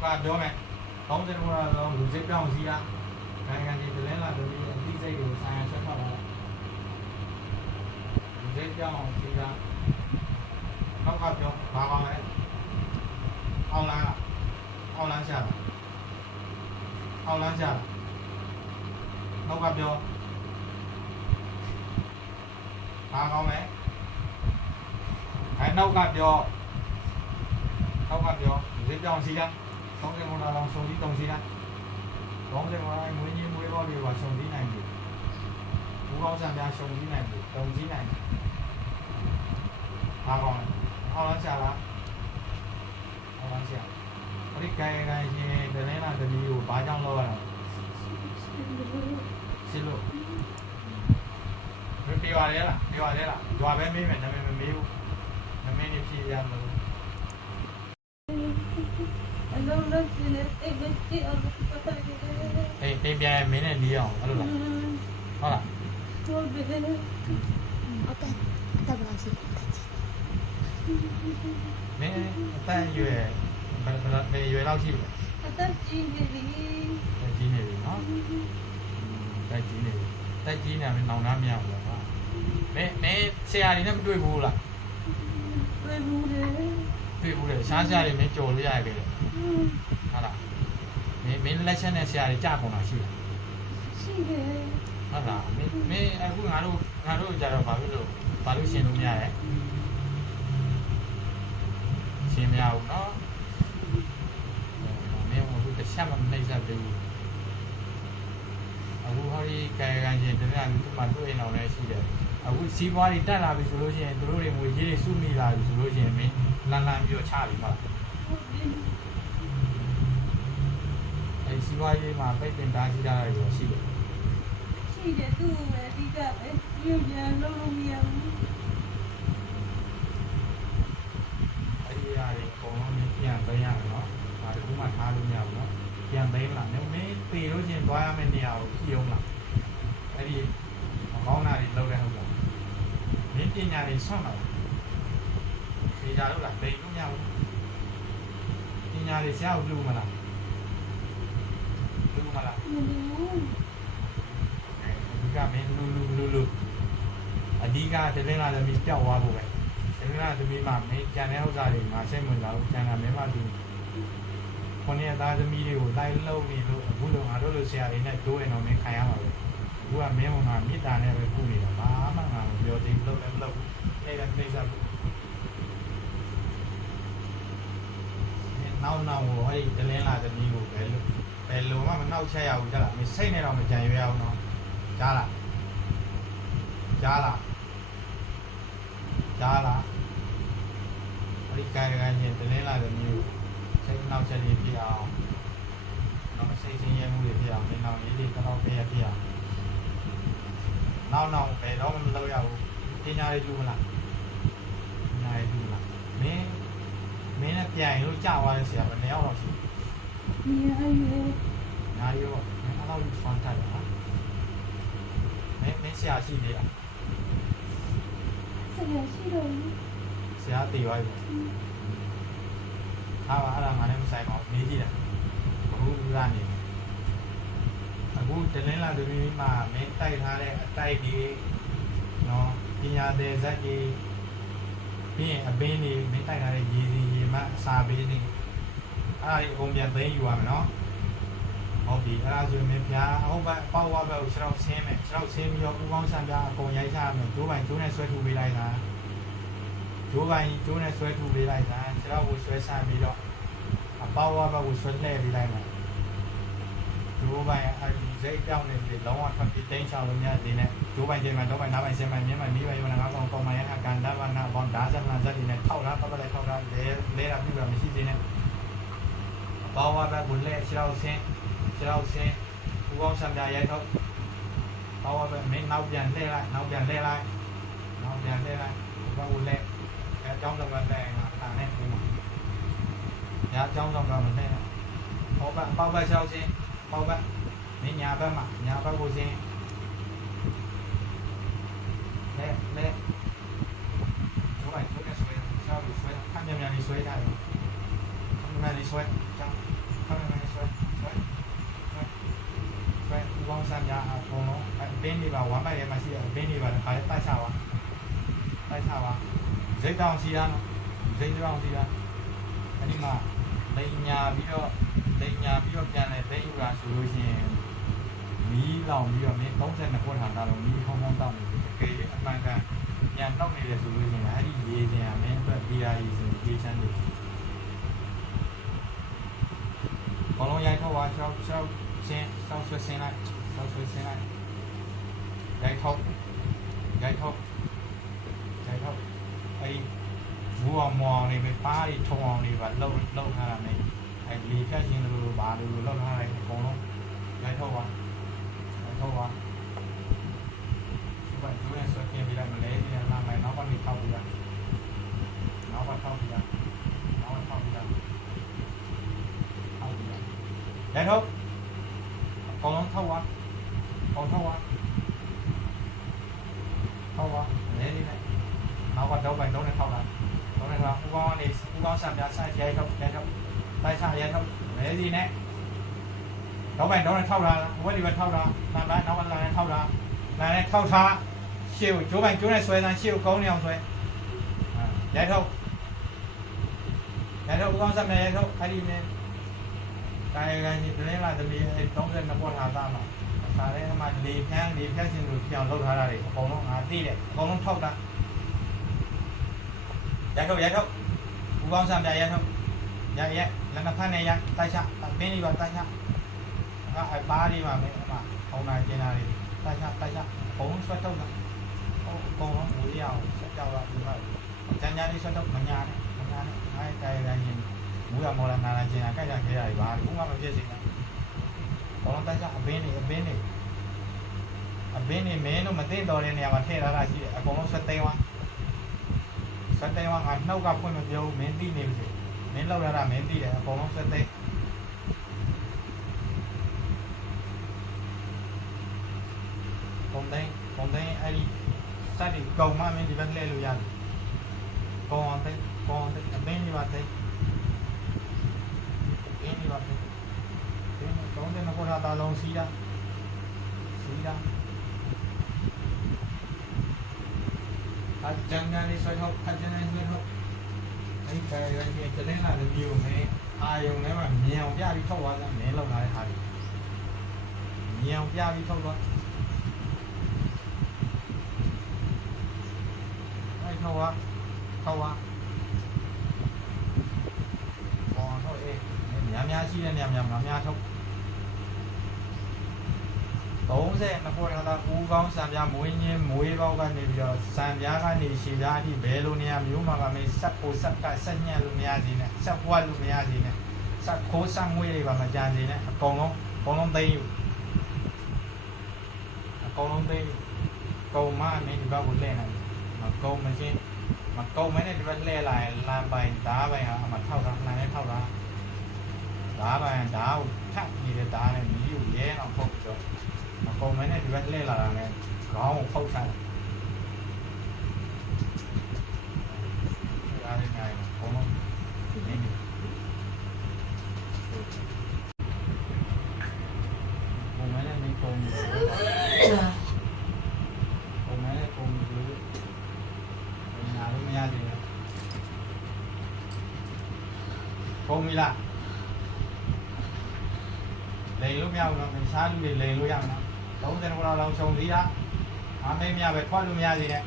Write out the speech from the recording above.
qua đó mẹ không thì nó dễ đâu gì đó cái gì từ đấy là từ đi dây đường xa sẽ không là dễ đâu gì đó không gặp được bà con đấy ông là sao không gặp được bà con đấy cái nấu gặp được dễ đâu gì đó không thì nó làm sông đi đồng gì đó không thì nó mới như mới bao nhiêu vào sông đi này gì cũng không tham gia sông đi này gì đồng gì này bà con ông là sao cái gì từ đấy là từ nhiều ba trăm lô rồi xin lỗi đi vào đấy là vào bên mình là mình đi phi ra rồi thì bây giờ mình này đi không ở đâu là mình ta về lao chi vậy ta chi này nó ta chi này mình nấu nam nhau rồi mẹ xe đi nó đuôi bù là sáng xe thì mình trộn lấy ai vậy hả mình lấy xe này xe thì chắc không là gì hả mình ai cũng ngã đâu giờ rồi bảo lúc xin luôn nhà ấy xin nhau nó nếu mà tôi sẽ làm này ra được aku hari cái gì thế này tôi bán tôi nào này xí đấy aku xí vào đi tay là bị sụt gì tôi đi mua gì sụt mi là bị sụt gì mình làm nhiều chả đi mà xí vào đi mà phải tiền đá gì ra rồi xí đấy tu mà đi cả ấy nhiều nhà nó không nhiều đi ra thì có nhà tới nhà nó mà cũng mà tha luôn nhà nó nhà đấy là nếu mấy tì đối diện qua bên nhiều nhiều là cái gì món nào thì lâu đây không rồi đến trên nhà thì sao mà thì ra lúc là đây lúc nhau trên nhà thì sao lưu mà làm cả mình lưu đi ra thì lên là mình chào qua bộ vậy thế là thì mình làm mấy cha néo ra thì mà xem mình là cha làm mấy mà thì con này taจะมีอยู่ได้lâu thì lâuผู้ลงหาด้วยเสียเองเนี่ยตัวเองเราไม่ขายมาเลยผู้ว่าไม่มามิตรเนี่ยไปกู้นี่มาเดี๋ยวทิ้งlâu đây là đây là nâu hayจะเล่นlàจะมีอยู่แต่รู้ว่ามันเน่าใช่เอาจะละไม่ใช่ในเราไม่ใจไม่เอาเนาะจ้าละcái gì từ đấy là được nhiều xây nào xây gì thì nó xây gì em mua thì mình nào nghĩ thì cái nào về thì nào về đó mình lâu rồi cái nhà đi du là mấy nó chạy nó chào vào sẽ mình néo rồi nhà đi rồi nó lâu đi phong cảnh đó mấy xe gì đi à xe tỷ vậy à là mà em xài ngọt mấy gì này cũng ra nhỉ cũng cho nên là tụi mà mấy tay tha đây tay đi nó đi nhà để ra đi ở bên đi mấy tay này gì mà xa bên đi ai cũng nhận thấyอยู่mà nóဟုတ်ပြီအဲ့ဒါဆိုရင်ပြားဟုတ်ပါပေါ့ဝါပဲခြေထောက်ဆင်းမယ်ခြေထောက်ဆင်းပြီးတော့ဦးကောင်းဆန်ပြားအကုန်ရိုက်ချမယ်ကျိုးပိုင်ကျိုးနဲ့ဆွဲထူပေးလိုက်တာကျိုးပိုင်ကျိုးနဲ့ဆွဲထူပေးလိုက်တာခြေထောက်ကိုဆွဲဆန်ပြီးတော့အပေါ့ဝါပဲကိုဆွဲလှည့်ပေးလိုက်မယ်ကျိုးပိုင်အဲ့ဒီစိတ်ပြောင်းနေပြီလုံးဝထွက်ပြီးတင်းချောင်းလို့များဒီနဲ့ကျိုးပိုင်ကျိုးပိုင်တော့ပိုင်နားပိုင်ဆင်းပိုင်မြင်းပိုင်မီးပိုင်ရောနာငါးကောင်ကောင်မိုင်အကန်ဒါဘာနာဘောင်းဒါဆက်မှန်ဆက်ဒီနဲ့ထောက်လားပတ်ပတ်လိုက်ထောက်လားလဲတာပြပြမရှိသေးနဲ့အပေါ့ဝါပဲကိုလှည့်ခြေထောက်ဆင်းဦးကောင်းဆန်ပြားရိုက်တော့ပေါ့ဝါပဲမင်းနောက်ပြန်လှည့်လိုက်ဦးကောင်းကိုလှည့်အဲကြောင်းတော့လှည့်မှာတာနဲ့ပြီးမှာညာကြောင်းတော့မလှည့်နဲ့ဟောပေါ့ပဲခြေထောက်ဆင်းပေါ့ပဲမင်းညာဘက်ကိုဆင်းလဲကျိုးနဲ့ဆွဲချောက်ပြီးဆွဲခမ်းမြန်မြန်လေးဆွဲထားတယ်ခမ်းမြန်လေးဆွဲကြောင်း ဆွဲဦးကောင်းစမ်းများအကုန်လုံးအပင်းတွေပါဝမ်းပိုက်ရဲမှာရှိတဲ့အပင်းတွေပါခါလေးတိုက်ချပါဇိတ်တောင်စီရနော်ဇိတ်တောင်စီရအဲ့ဒီမှာလိန်ညာပြီးတော့ပြန်လဲသိယူတာဆိုလို့ရှိရင်မီးလောင်ပြီးတော့မင်း32ခုထာတာလုံးမီးခေါင်းတောက်နေတယ်တကယ်အမှန်ကန်ပြန်တောက်နေတယ်ဆိုလို့ရှိရင်အဲ့ဒီရေစင်ကမင်းအတွက် PRE စင်ပြေးချမ်းတယ်ဘောလုံးရိုက်ထောက်ပါရှောက်ဆွဲဆင်းလိုက်ရိုက်ထောက်အဲ့ဘူအောင်မောင်နေပဲပါးရီထုံအောင်နေပါလှုပ်ထားတာနဲ့အဲ့လေဖြတ်ခြင်းလိုဘာလိုလှုပ်ထားလိုက်အကုန်လုံးရိုက်ထောက်ပါစူပါကျိုးနဲ့ဆွဲပြင်ပြလိုက်မလဲဒီနာမိုင်နောက်ကနေထောက်ပြရနောက်ထောက်ပြရိုက်ထောက်အကုန်လုံးထောက်ပါလဲဒီနဲ့နောက်ကတော့ပိုင်တော့နဲ့ထောက်လာဦးကောင်းဆံပြဆိုင်ရိုက်ထောက်တိုက်ချရိုက်ထောက်လဲဒီနဲ့တော့ပိုင်တော့နဲ့ထောက်လာဘဝဒီဘက်ထောက်လာနာမိုင်နောက်ကလာနဲ့ထောက်လာနာနဲ့ထောက်ထားရှေ့ကိုကျိုးပိုင်ကျိုးနဲ့ဆွဲစမ်းရှေ့ကိုကောင်းနေအောင်ဆွဲရိုက်ထောက်ဦးကောင်းဆံပြရိုက်ထောက်အဲ့ဒီနဲ့ကာယကံကြီးတလင်းလာသမီးအဲ32ပေါ်ထားတာမှာဒါလည်းအမှလေဖြန်းခြင်းလို့ပြောင်းလုပ်ထားတာတွေအကုန်လုံးငါသိတယ်အကုန်လုံးထောက်တာရိုက်ထုတ်ဦးကောင်းဆံပြရိုက်ထုတ်လက်နှစ်ဖက်နဲ့ရိုက်တိုက်ချပင်းလေးပါတိုက်ချအပါးလေးပါမယ်အမှခေါင်းနာကျင်းတာတွေတိုက်ချအကုန်လုံးဆွဲထုတ်တာအကုန်လုံးဝေးရအောင်ဆက်ကြောက်လာပြီးတော့ကျန်လေးဆွဲထုတ်မညာနဲ့အဲကာယကံကြီးမူရမော်လာနာကျင်းတာကြိုက်တာခဲတာတွေဘာဘူးမှမဖြစ်စေနဲ့ဘောလုံးတိုက်ချအပင်းတွေမင်းတို့မသိတော်တဲ့နေရာမှာထည့်ထားတာရှိတယ်အကုန်လုံးဆွဲသိမ်းသွားငါနှုတ်ကဖွင့်မပြောဘူးမင်းသိနေပြီမင်းလောက်ရတာမင်းသိတယ်အကုန်လုံးဆွဲသိမ်းပုံသိမ်းအဲ့ဒီစက်ဒီကုံမမင်းဒီဘက်လှည့်လို့ရတယ်ကုံအောင်သိမ်းအပင်းတွေပါသိမ်း32ခုထားတာလုံးစီးတာအကျန်ကန်လေးဆွဲထုတ်အဲ့ကာယကံကြီးတလင်းလာတဲ့မျိုးနဲ့အာယုံထဲမှာမြင်အောင်ပြပြီးထုတ်သွားတာမင်းလောက်လာတဲ့ဟာတွေမြင်အောင်ပြပြီးထုတ်သွားအဲ့ထုတ်သွားအေးများရှိတဲ့နေရာများထုတ်32ခုထားတာဦးကောင်းစံပြမွေးပေါက်ကနေပြီးတော့စံပြားကနေရှည်ပြားအထိဘယ်လိုနေရာမျိုးမှာမင်းဆက်ကိုဆက်ကဆက်ညံ့လို့မရသေးနဲ့ဆက်ပွားလို့မရသေးနဲ့ဆက်ခိုးဆက်ငွေတွေပါမကြမ်းသေးနဲ့အကုန်လုံးသိမ်းယူကုံမမင်းဒီဘက်ကိုလှည့်နိုင်မကုံမချင်းမကုံမနဲ့ဒီဘက်လှည့်လာရင်လမ်းပိုင်ဓာပိုင်ဟာအမှထောက်တာနိုင်နဲ့ထောက်တာဓာပိုင်ဓာကိုထပ်နေတဲ့ဓာနဲ့မီးကိုရဲအောင်ဖုတ်ပြီးတော့မကုံမနဲ့ဒီဘက်လှည့်လာတာနဲ့ခေါင်းကိုဖုတ်ချတယ်အားရနေတယ်ဘုံလုံးနေနေဘုံမနဲ့မကုံဘူးနာလို့မရသေးဘူးပုံပြီလားလိန်လို့မရဘူးနော်စားလူတွေလိန်လို့ရမှာ30လောက်လောက်ချုံသေးတာအမေမြပဲခွက်လို့မရသေးနဲ့